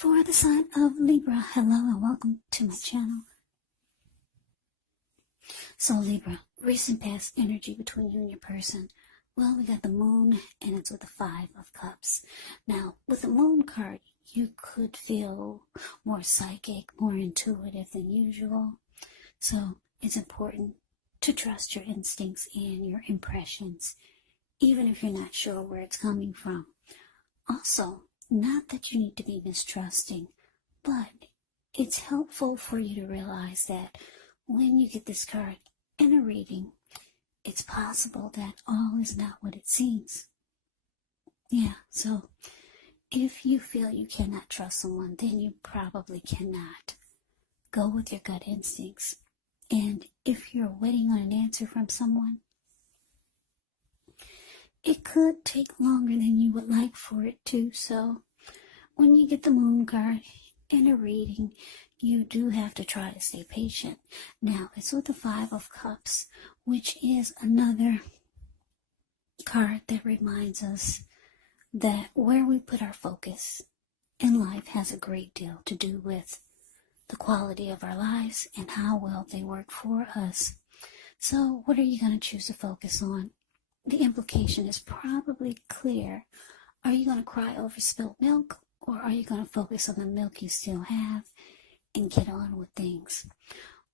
For the sign of Libra, hello and welcome to my channel. So Libra, recent past energy between you and your person. Well, we got the moon and it's with the 5 of cups. Now, with the moon card, you could feel more psychic, more intuitive than usual. So it's important to trust your instincts and your impressions, even if you're not sure where it's coming from. Also, not that you need to be mistrusting, but it's helpful for you to realize that when you get this card in a reading, it's possible that all is not what it seems. Yeah, so if you feel you cannot trust someone, then you probably cannot. Go with your gut instincts. And if you're waiting on an answer from someone, it could take longer than you would like for it to. So when you get the moon card in a reading, you do have to try to stay patient. Now, it's with the 5 of cups, which is another card that reminds us that where we put our focus in life has a great deal to do with the quality of our lives and how well they work for us. So what are you going to choose to focus on? The implication is probably clear. Are you going to cry over spilled milk, or are you going to focus on the milk you still have and get on with things?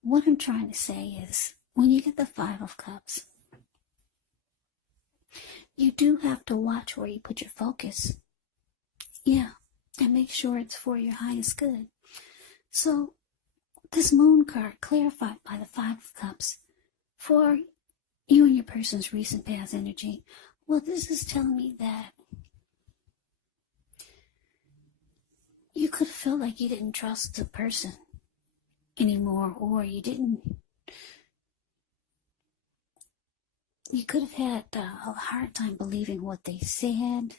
What I'm trying to say is, when you get the 5 of cups, you do have to watch where you put your focus. Yeah, and make sure it's for your highest good. So, this moon card clarified by the 5 of cups for you and your person's recent past energy. Well, this is telling me that you could feel like you didn't trust the person anymore, or you could have had a hard time believing what they said.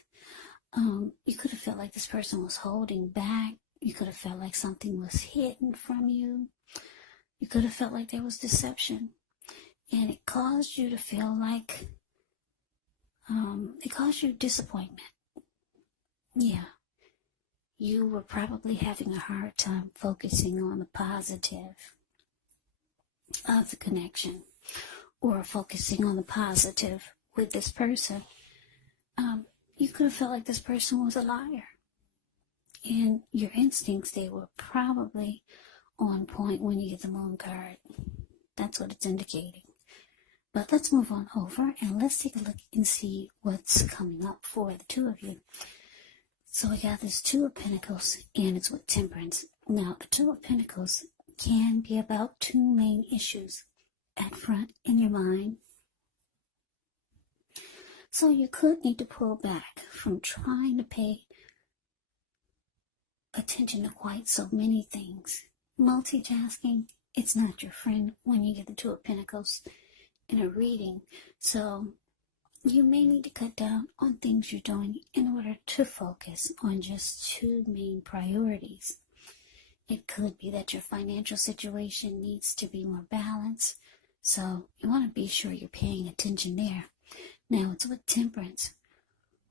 You could have felt like this person was holding back. You could have felt like something was hidden from you. You could have felt like there was deception. And it caused you to feel like, it caused you disappointment. Yeah. You were probably having a hard time focusing on the positive of the connection, or focusing on the positive with this person. You could have felt like this person was a liar. And your instincts, they were probably on point when you get the moon card. That's what it's indicating. But let's move on over and let's take a look and see what's coming up for the two of you. So we got this 2 of Pentacles, and it's with Temperance. Now, the 2 of Pentacles can be about 2 main issues at front in your mind. So you could need to pull back from trying to pay attention to quite so many things. Multitasking, it's not your friend when you get the 2 of Pentacles in a reading. So you may need to cut down on things you're doing in order to focus on just 2 main priorities. It could be that your financial situation needs to be more balanced, so you want to be sure you're paying attention there. Now, it's with Temperance.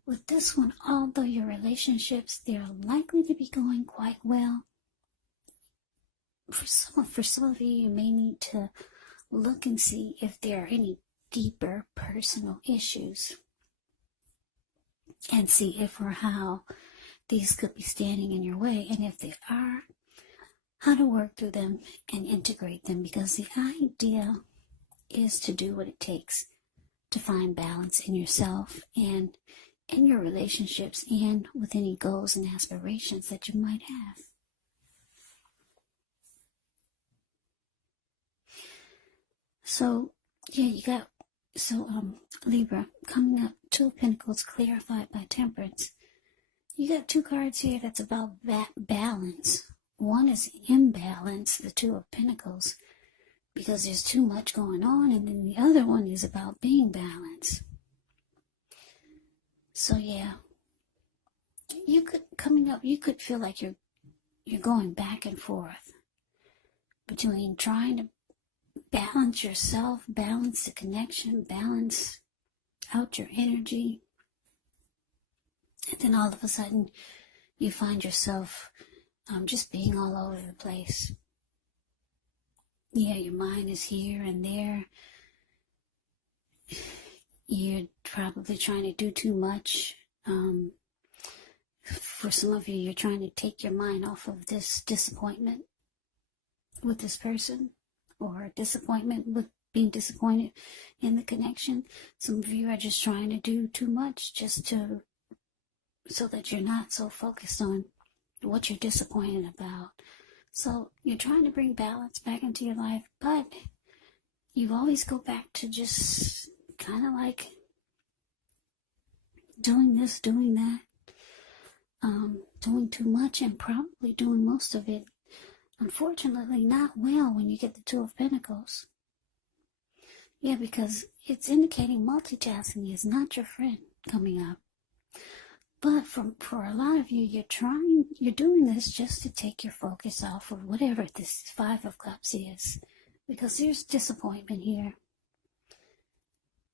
With this one, although your relationships, they're likely to be going quite well, for some of you, you may need to look and see if there are any deeper personal issues, and see if or how these could be standing in your way, and if they are, how to work through them and integrate them, because the idea is to do what it takes to find balance in yourself and in your relationships and with any goals and aspirations that you might have. So, yeah, you got, Libra, coming up, 2 of Pentacles clarified by Temperance. You got 2 cards here that's about that balance. One is imbalance, the 2 of Pentacles, because there's too much going on, and then the other one is about being balanced. So yeah, you could feel like you're going back and forth between trying to balance yourself, balance the connection, balance out your energy, and then all of a sudden you find yourself just being all over the place. Yeah, your mind is here and there. You're probably trying to do too much. For some of you, you're trying to take your mind off of this disappointment with this person, or disappointment with being disappointed in the connection. Some of you are just trying to do too much so that you're not so focused on what you're disappointed about. So you're trying to bring balance back into your life, but you always go back to just kind of like doing this, doing that, doing too much, and probably doing most of it, unfortunately, not well when you get the Two of Pentacles. Yeah, because it's indicating multitasking is not your friend coming up. But for a lot of you, you're doing this just to take your focus off of whatever this Five of Cups is. Because there's disappointment here.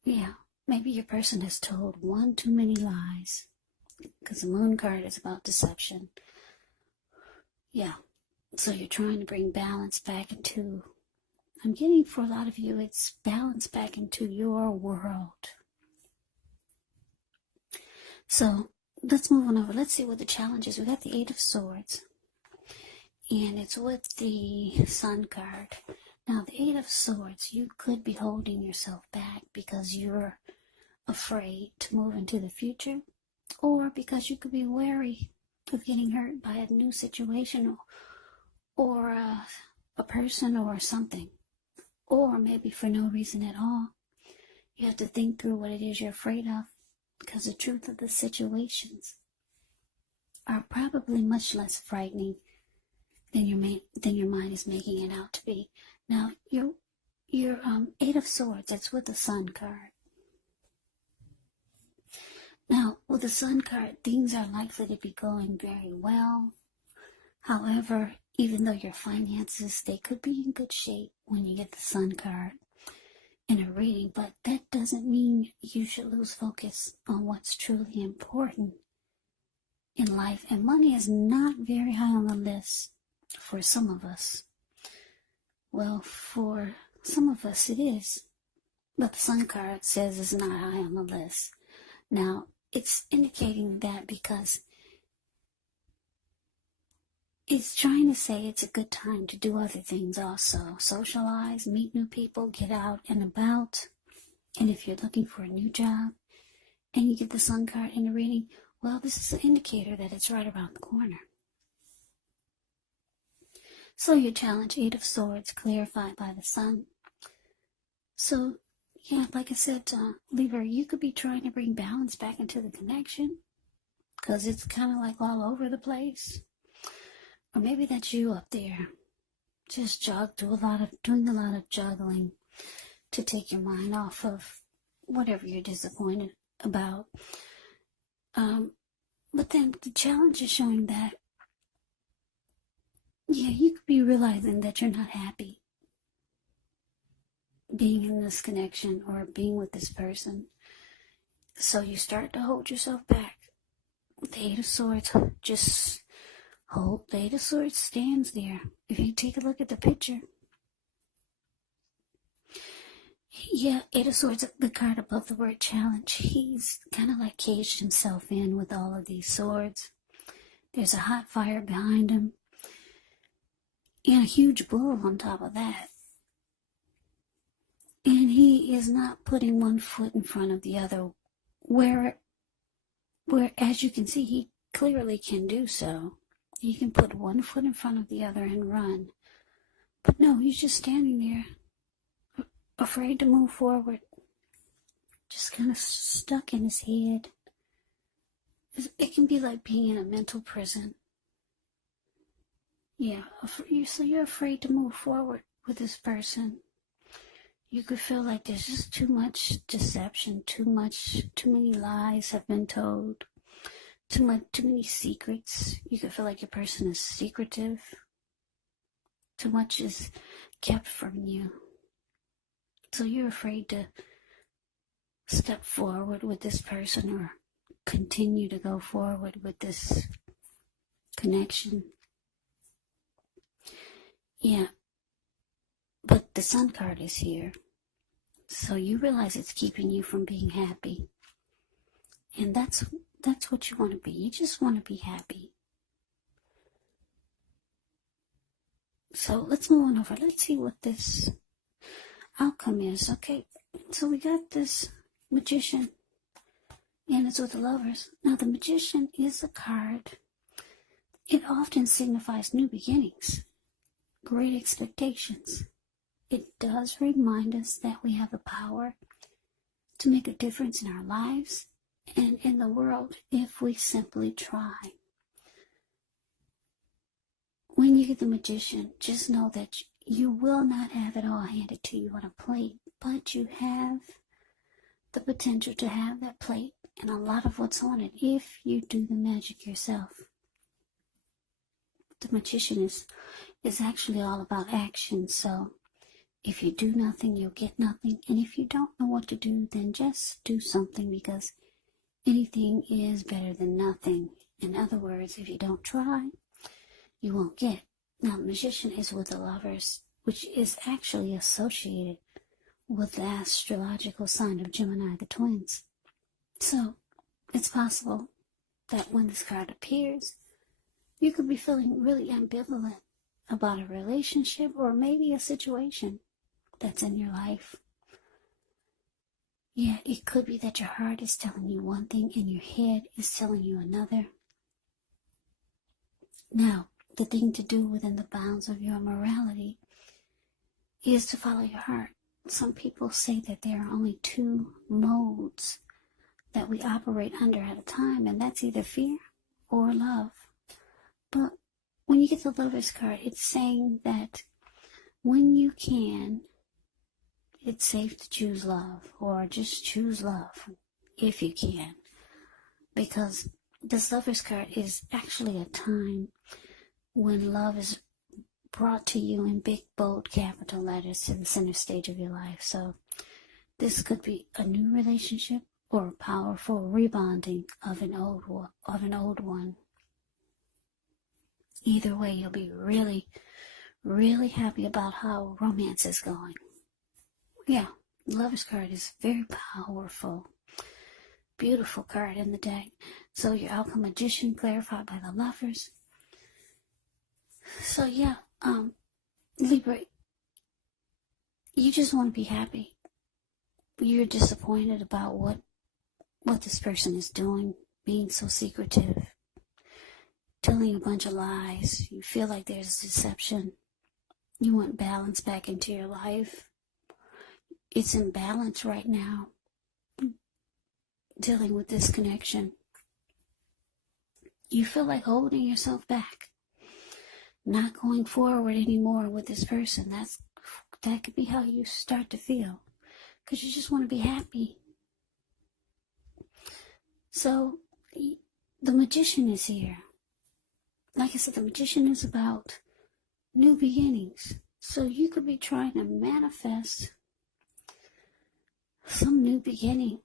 Yeah, maybe your person has told one too many lies. Because the Moon card is about deception. Yeah, so you're trying to bring balance back into, I'm getting for a lot of you, it's balance back into your world. So let's move on over. Let's see what the challenge is. We got the Eight of Swords. And it's with the Sun card. Now, the Eight of Swords, you could be holding yourself back because you're afraid to move into the future. Or because you could be wary of getting hurt by a new situation or a person or something. Or maybe for no reason at all. You have to think through what it is you're afraid of, because the truth of the situations are probably much less frightening than your mind is making it out to be. Now, your Eight of Swords, it's with the Sun card. Now, with the Sun card, things are likely to be going very well. However, even though your finances, they could be in good shape when you get the Sun card in a reading, but that doesn't mean you should lose focus on what's truly important in life. And money is not very high on the list for some of us. Well, for some of us it is, but the Sun card says it's not high on the list. Now, it's indicating that because it's trying to say it's a good time to do other things also. Socialize, meet new people, get out and about. And if you're looking for a new job and you get the Sun card in the reading, well, this is an indicator that it's right around the corner. So your challenge, Eight of Swords, clarified by the Sun. So, yeah, like I said, Libra, you could be trying to bring balance back into the connection because it's kind of like all over the place. Or maybe that's you up there, just doing a lot of juggling to take your mind off of whatever you're disappointed about. But then the challenge is showing that, yeah, you could be realizing that you're not happy being in this connection or being with this person. So you start to hold yourself back. The Eight of Swords, just hold. The Eight of Swords stands there. If you take a look at the picture, yeah, Eight of Swords, the card above the word challenge, he's kind of like caged himself in with all of these swords. There's a hot fire behind him and a huge bull on top of that. And he is not putting one foot in front of the other, where as you can see, he clearly can do so. He can put one foot in front of the other and run. But no, he's just standing there, afraid to move forward, just kind of stuck in his head. It can be like being in a mental prison. Yeah, so you're afraid to move forward with this person. You could feel like there's just too much deception, too many lies have been told, too many secrets. You could feel like your person is secretive. Too much is kept from you. So you're afraid to step forward with this person or continue to go forward with this connection. Yeah, but the Sun card is here. So you realize it's keeping you from being happy. And that's what you want to be. You just want to be happy. So let's move on over. Let's see what this outcome is. Okay, so we got this Magician, and it's with the Lovers. Now the Magician is a card. It often signifies new beginnings, great expectations. It does remind us that we have the power to make a difference in our lives and in the world if we simply try. When you get the Magician, just know that you will not have it all handed to you on a plate, but you have the potential to have that plate and a lot of what's on it if you do the magic yourself. The Magician is actually all about action, so if you do nothing, you'll get nothing, and if you don't know what to do, then just do something, because anything is better than nothing. In other words, if you don't try, you won't get. Now, the Magician is with the Lovers, which is actually associated with the astrological sign of Gemini, the twins. So, it's possible that when this card appears, you could be feeling really ambivalent about a relationship or maybe a situation that's in your life. Yeah, it could be that your heart is telling you one thing and your head is telling you another. Now, the thing to do within the bounds of your morality is to follow your heart. Some people say that there are only two modes that we operate under at a time, and that's either fear or love. But when you get the Lover's card, it's saying that when you can, it's safe to choose love, or just choose love if you can. Because this Lover's card is actually a time when love is brought to you in big, bold, capital letters to the center stage of your life. So this could be a new relationship or a powerful rebonding of an old one. Either way, you'll be really, really happy about how romance is going. Yeah, the Lover's card is very powerful. Beautiful card in the deck. So your outcome, Magician, clarified by the Lovers. So yeah, Libra, you just want to be happy. You're disappointed about what this person is doing, being so secretive, telling you a bunch of lies. You feel like there's deception. You want balance back into your life. It's imbalance right now, dealing with this connection. You feel like holding yourself back, not going forward anymore with this person. That could be how you start to feel, because you just want to be happy. So the Magician is here. Like I said, the Magician is about new beginnings. So you could be trying to manifest some new beginning.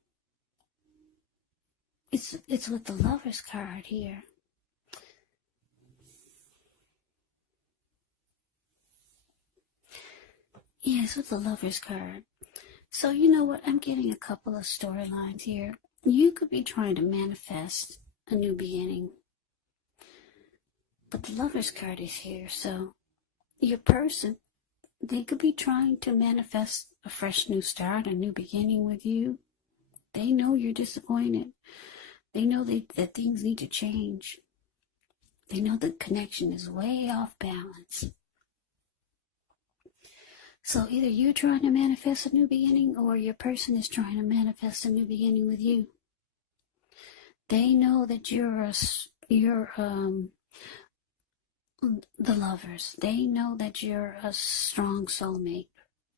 It's with the Lover's card here. Yeah, it's with the Lover's card. So you know what? I'm getting a couple of storylines here. You could be trying to manifest a new beginning, but the Lover's card is here. So your person, they could be trying to manifest a fresh new start, a new beginning with you. They know you're disappointed. They know that things need to change. They know the connection is way off balance. So either you're trying to manifest a new beginning, or your person is trying to manifest a new beginning with you. They know that you're the Lovers. They know that you're a strong soulmate.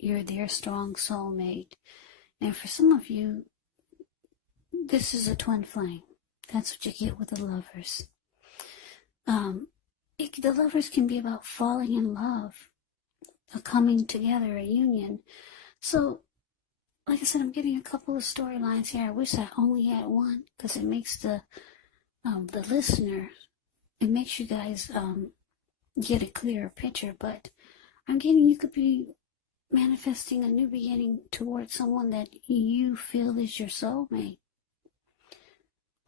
You're their strong soulmate. And for some of you, this is a twin flame. That's what you get with the Lovers. The Lovers can be about falling in love, a coming together, a union. So, like I said, I'm getting a couple of storylines here. I wish I only had one, because it makes the listener, it makes you guys get a clearer picture. But I'm getting you could be manifesting a new beginning towards someone that you feel is your soulmate.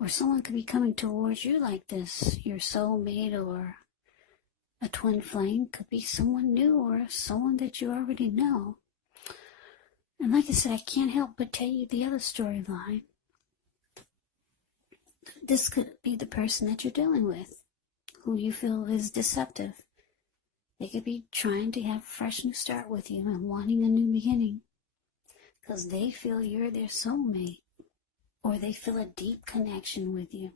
Or someone could be coming towards you like this. Your soulmate or a twin flame could be someone new or someone that you already know. And like I said, I can't help but tell you the other storyline. This could be the person that you're dealing with, who you feel is deceptive. They could be trying to have a fresh new start with you and wanting a new beginning because they feel you're their soulmate, or they feel a deep connection with you.